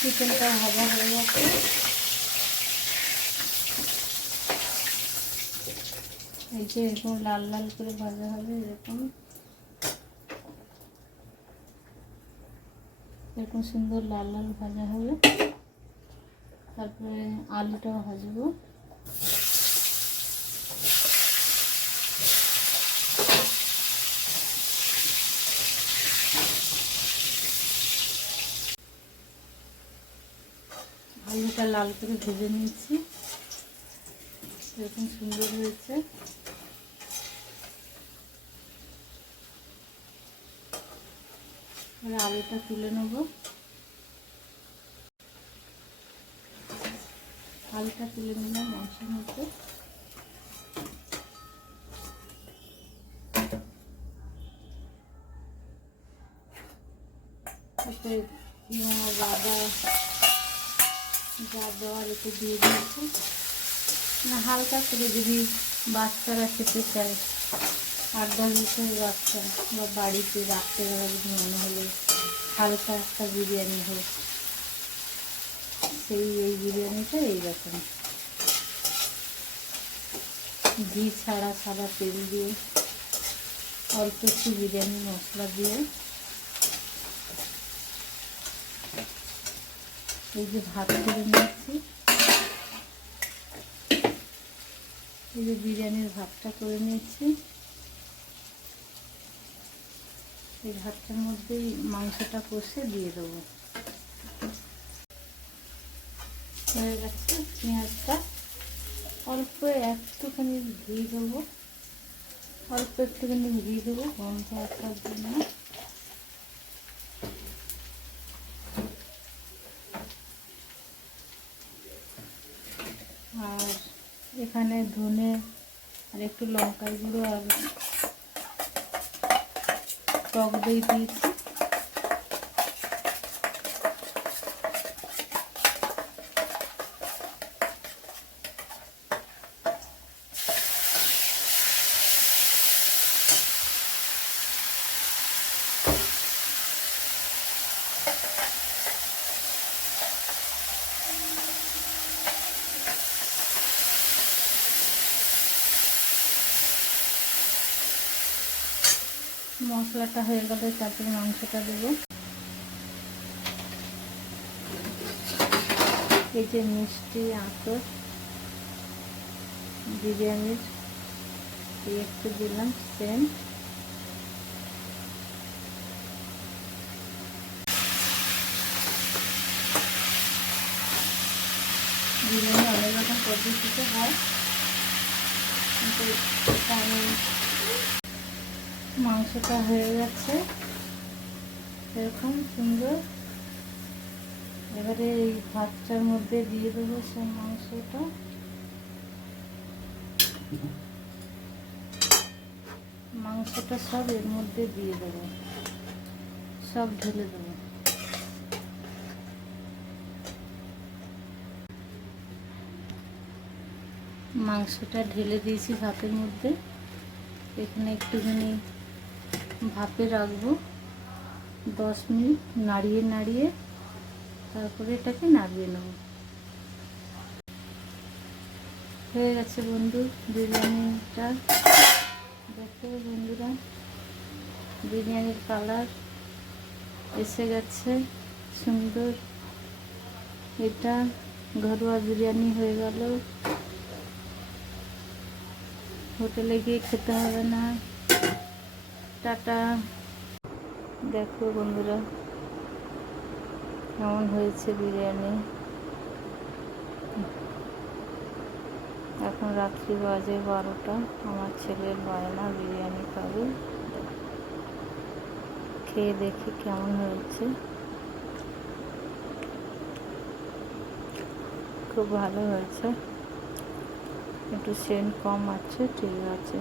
চিকেনটা ভাজা হয়ে গেছে। এই যে এরকম লাল লাল করে ভাজা হবে, এরকম এরকম সুন্দর লাল লাল ভাজা হবে। তারপরে আলুটাও ভাজবো। আলুটা লাল করে ভেজে নিয়েছি, এরকম সুন্দর হয়েছে। এবার আলুটা তুলে নেব। আলুটা তুলে নিলাম মাংসের মধ্যে। তারপরে আদা যা দেওয়ার একটু দিয়ে দিয়েছি, না হালকা করে যদি বাচ্চারা খেতে চায়, 8-10 বছরের বাচ্চা বা বাড়িতে রাত্রেবেলা যদি মনে হলে হালকা একটা বিরিয়ানি হোক, এই বিরিয়ানিটা এইরকম ঘি ছাড়া সাদা তেল দিয়ে অল্প একটু বিরিয়ানি মশলা দিয়ে এই যে ভাত করে নিয়েছি, এই যে বিরিয়ানির ভাতটা করে নিয়েছি, এই ভাতটার মধ্যেই মাংসটা কষে দিয়ে দেবো। হয়ে গেছে। পেঁয়াজটা অল্প একটুখানি ঘি দেবো, অল্প একটুখানি ঘি দেবো গন্ধ আসার জন্য। আর এখানে ধনে আর একটু লঙ্কার গুঁড়ো আর টক দই দিয়েছি। মশলাটা হয়ে গেলে তারপরে মাংসটা দেবো। এই যে মিষ্টি আতর বিরিয়ানির একটু দিলাম সেন্ট। বিরিয়ানি অনেক রকম পদ্ধতিতে হয়, কিন্তু আমি মাংসটা হয়ে গেছে এরকম সুন্দর। এবারে এই ভাতটার মধ্যে দিয়ে দেবো সেই মাংসটা। মাংসটা সব এর মধ্যে দিয়ে দেবো, সব ঢেলে দেবো। মাংসটা ঢেলে দিয়েছি ভাতের মধ্যে। এখানে একটুখানি ভাপে রাখবো 10 মিনিট, নাড়িয়ে নাড়িয়ে তারপরে এটাকে নামিয়ে নেব। হয়ে গেছে বন্ধু বিরিয়ানিটা। দেখো বন্ধুরা, বিরিয়ানির কালার এসে গেছে সুন্দর। এটা ঘরোয়া বিরিয়ানি হয়ে গেল, হোটেলে গিয়ে খেতে হবে না। টাটা। দেখো বন্ধুরা কেমন হয়েছে বিরিয়ানি। এখন রাত্রি বাজে 12টা। আমার ছেলের বায়না বিরিয়ানি খাবে, খেয়ে দেখি কেমন হয়েছে। খুব ভালো হয়েছে, একটু সেন্ট কম আছে, ঠিক আছে।